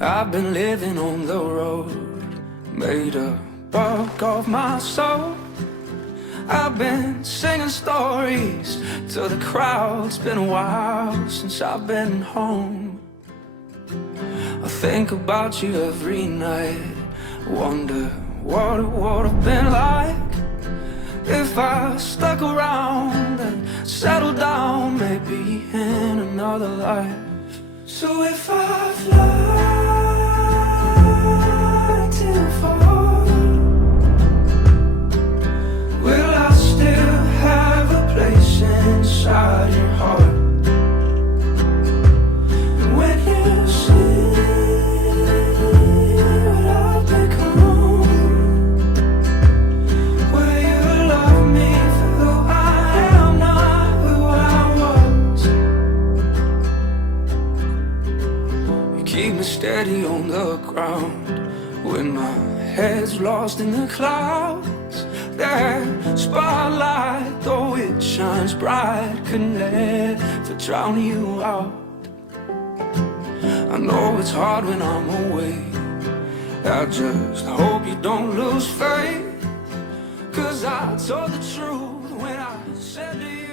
I've been living on the road, made a buck of my soul. I've been singing stories to the crowd. It's been a while since I've been home. I think about you every night, wonder what it would have been like if I stuck around and settled down, maybe in another life. So if I fly too far, will I still have a place inside your heart? And when you see what I've become, will you love me for who I am, not who I was? You keep me steady on the ground when my head's lost in the clouds. That spotlight, though it shines bright, could never drown you out. I know it's hard when I'm away, I just hope you don't lose faith, 'cause I told the truth when I said to you